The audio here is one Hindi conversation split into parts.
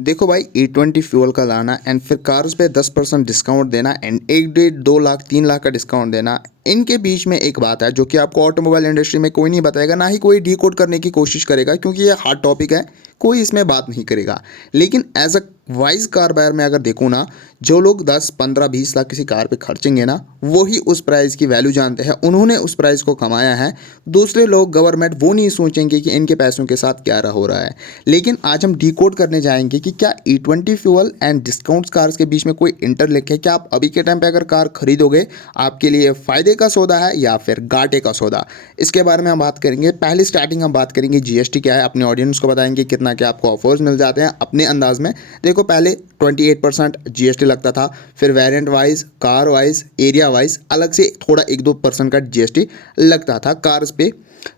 देखो भाई E20 फ्यूल का लाना एंड फिर कार्स पे 10% डिस्काउंट देना एंड 1 1.5 2 लाख 3 लाख का डिस्काउंट देना, इनके बीच में एक बात है जो कि आपको ऑटोमोबाइल इंडस्ट्री में कोई नहीं बताएगा, ना ही कोई डीकोड करने की कोशिश करेगा, क्योंकि ये हार्ड टॉपिक है। कोई इसमें बात नहीं करेगा। लेकिन as a wise car buyer में अगर देखूँ ना, जो लोग 10 15 20 लाख किसी कार पे खर्चेंगे ना, वही उस प्राइस की वैल्यू जानते हैं, उन्होंने उस प्राइस को कमाया है। दूसरे लोग गवर्नमेंट वो नहीं सोचेंगे कि इनके पैसों के साथ क्या हो रहा है। लेकिन आज हम डीकोड करने जाएंगे कि क्या E20 fuel and discounts cars के बीच में कोई इंटरलिंक है। क्या आप अभी के टाइम पे अगर कार खरीदोगे, आपके लिए फ़ायदे का सौदा है या फिर घाटे का सौदा, इसके बारे में हम बात करेंगे। पहले स्टार्टिंग हम बात करेंगे जीएसटी क्या है, अपने ऑडियंस को बताएंगे कितना क्या आपको ऑफर्स मिल जाते हैं अपने अंदाज में। देखो, पहले 28% जीएसटी लगता था, फिर variant wise, car wise, area wise अलग से थोड़ा 1 2% का जीएसटी लगता था कार्स पे।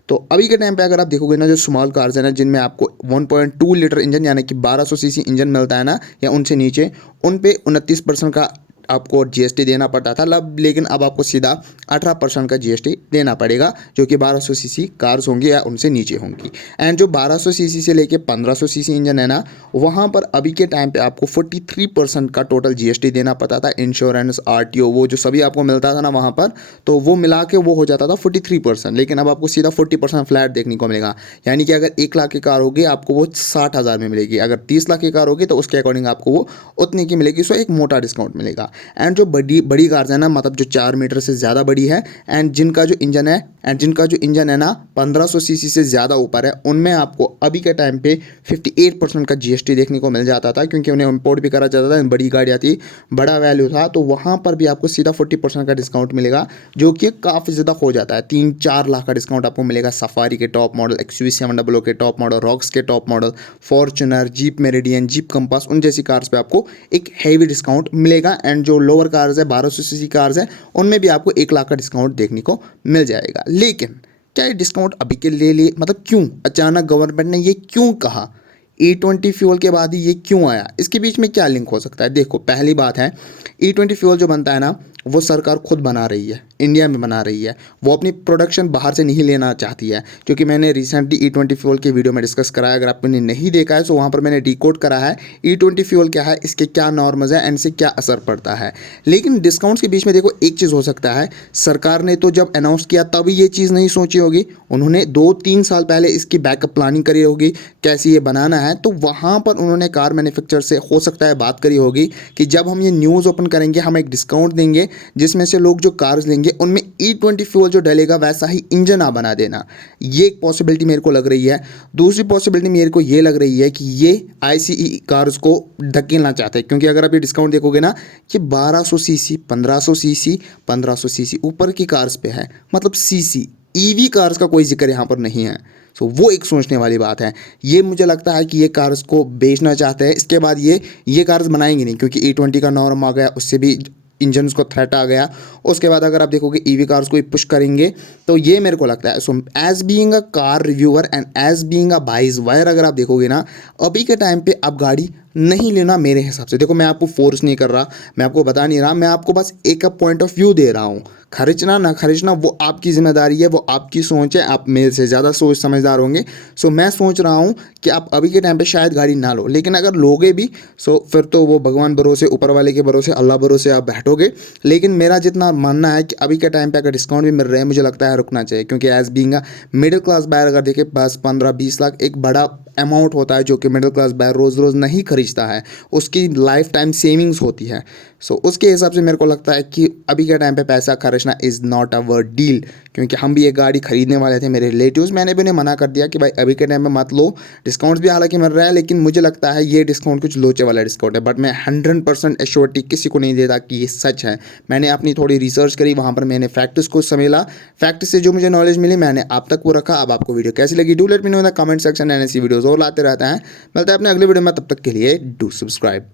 तो अभी के टाइम पे अगर आप देखोगे ना, जो स्मॉल कार्स है ना, जिनमें आपको 1.2 लीटर इंजन यानी कि 1200 सीसी इंजन मिलता है ना, या उनसे नीचे, उन पे 29% का आपको जीएसटी देना पड़ता था। लेकिन अब आपको सीधा 18% का जीएसटी देना पड़ेगा, जो कि 1200 सीसी कार्स होंगी या उनसे नीचे होंगी। एंड जो 1200 सीसी से लेके 1500 सीसी इंजन है ना, वहाँ पर अभी के टाइम पे आपको 43% का टोटल जीएसटी देना पड़ता था। इंश्योरेंस, आरटीओ, वो जो सभी आपको मिलता था ना वहाँ पर, तो वो मिला के वो हो जाता था 43%। लेकिन अब आपको सीधा 40% फ्लैट देखने को मिलेगा। यानी कि अगर 1 लाख की कार होगी, आपको वो 60,000 में मिलेगी। अगर 30 लाख की कार होगी तो उसके अकॉर्डिंग आपको वो उतने की मिलेगी। सो एक मोटा डिस्काउंट मिलेगा। एंड जो बड़ी बड़ी कार्स है ना, मतलब जो 4 मीटर से ज़्यादा बड़ी है, एंड जिनका जो इंजन है ना 1500 सीसी से ज़्यादा ऊपर है, उनमें आपको अभी के टाइम पे 58% का जीएसटी देखने को मिल जाता था, क्योंकि उन्हें इंपोर्ट भी करा जाता था। बड़ी गाड़ियाँ थी, बड़ा वैल्यू था, तो वहाँ पर भी आपको सीधा 40% का डिस्काउंट मिलेगा, जो कि काफ़ी ज़्यादा हो जाता है। 3 4 लाख का डिस्काउंट आपको मिलेगा सफारी के टॉप मॉडल, XUV700 के टॉप मॉडल, रॉक्स के top model, Fortuner, jeep meridian, jeep compass, उन जैसी कार्स पे आपको एक हैवी डिस्काउंट मिलेगा। एंड जो लोअर कार्स है, 1200 सीसी कार्स है, उनमें भी आपको 1 लाख का डिस्काउंट देखने को मिल जाएगा। लेकिन क्या ये डिस्काउंट अभी के लिए मतलब क्यों अचानक गवर्नमेंट ने ये क्यों कहा? E20 फ्यूल के बाद ही ये क्यों आया? इसके बीच में क्या लिंक हो सकता है? देखो, पहली बात है, E20 फ्यूल जो बनता है ना, वो सरकार खुद बना रही है, इंडिया में बना रही है। वो अपनी प्रोडक्शन बाहर से नहीं लेना चाहती है, क्योंकि मैंने रिसेंटली E20 फ्यूल के वीडियो में डिस्कस करा है। अगर आपने नहीं देखा है तो वहाँ पर मैंने डिकोड करा है E20 फ्यूल क्या है, इसके क्या नॉर्म्स है, एंड इससे क्या असर पड़ता है। लेकिन डिस्काउंट्स के बीच में देखो, एक चीज़ हो सकता है, सरकार ने तो जब अनाउंस किया तभी ये चीज़ नहीं सोची होगी। उन्होंने 2 3 साल पहले इसकी बैकअप प्लानिंग करी होगी, कैसे ये बनाना है। तो वहाँ पर उन्होंने कार मैन्युफैक्चरर से हो सकता है बात करी होगी कि जब हम ये न्यूज़ ओपन करेंगे, हम एक डिस्काउंट देंगे, जिसमें से लोग जो कार्स लेंगे उनमें E20 फ्यूल जो डलेगा वैसा ही इंजन आ बना देना। ये एक पॉसिबिलिटी मेरे को लग रही है। दूसरी पॉसिबिलिटी मेरे को ये लग रही है कि ये ICE कार्स को धकेलना चाहते हैं, क्योंकि अगर आप ये डिस्काउंट देखोगे ना, कि 1200 सीसी, 1500 सीसी, 1500 सीसी ऊपर की कार्स पे है, मतलब सीसी, EV कार्स का कोई जिक्र यहाँ पर नहीं है। सो वो एक सोचने वाली बात है। ये मुझे लगता है कि ये कार्स को बेचना चाहते हैं। इसके बाद ये कार्स बनाएंगे नहीं, क्योंकि E20 का नॉर्म आ गया, उससे भी इंजन को थ्रेट आ गया। उसके बाद अगर आप देखोगे EV कार्स को पुश करेंगे, तो ये मेरे को लगता है। So as being a car reviewer and as being a wise buyer, अगर आप देखोगे ना, अभी के टाइम पे आप गाड़ी नहीं लेना मेरे हिसाब से। देखो, मैं आपको फोर्स नहीं कर रहा, मैं आपको बता नहीं रहा, मैं आपको बस एक पॉइंट ऑफ व्यू दे रहा हूँ। खर्चना ना खर्चना वो आपकी जिम्मेदारी है, वो आपकी सोच है। आप मेरे से ज़्यादा सोच समझदार होंगे। सो मैं सोच रहा हूँ कि आप अभी के टाइम पे शायद गाड़ी ना लो, लेकिन अगर लोगे भी, सो फिर तो वो भगवान भरोसे, ऊपर वाले के भरोसे, अल्लाह भरोसे आप बैठोगे। लेकिन मेरा जितना मानना है कि अभी के टाइम पे अगर डिस्काउंट भी मिल रहे हैं, मुझे लगता है रुकना चाहिए, क्योंकि as being a middle class buyer अगर देखें, बस 15 20 लाख एक बड़ा अमाउंट होता है, जो कि मिडिल क्लास बायर रोज़ रोज़ नहीं खरीदता है। उसकी लाइफ टाइम सेविंग्स होती है। सो उसके हिसाब से मेरे को लगता है कि अभी के टाइम पे पैसा खर्चना इज़ नॉट अवर डील। क्योंकि हम भी एक गाड़ी खरीदने वाले थे, मेरे रिलेटिव्स, मैंने भी उन्हें मना कर दिया कि भाई अभी के टाइम में मत लो। डिस्काउंट्स भी हालांकि मिल रहा है, लेकिन मुझे लगता है ये डिस्काउंट कुछ लोचे वाला डिस्काउंट है। बट मैं 100% एश्योरिटी किसी को नहीं देता कि ये सच है। मैंने अपनी थोड़ी रिसर्च करी, वहाँ पर मैंने फैक्ट्स को समेला, फैक्ट से जो मुझे नॉलेज मिली मैंने आप तक वो रखा। अब आपको वीडियो कैसी लगी, do let me know in the comment section. And ऐसी वीडियोज़ और लाते रहता है। मिलते हैं अपने अगले वीडियो में, तब तक के लिए डू सब्सक्राइब।